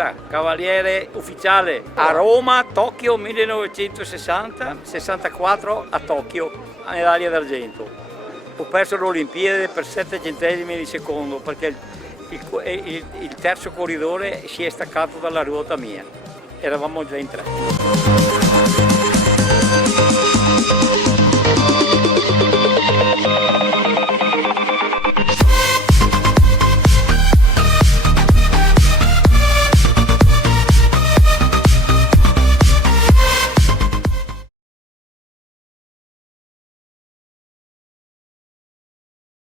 atleta, cavaliere ufficiale a Roma, Tokyo 1960, 64 a Tokyo, medaglia d'argento. Ho perso le Olimpiadi per 7 centesimi di secondo perché il terzo corridore si è staccato dalla ruota mia. Eravamo già in tre.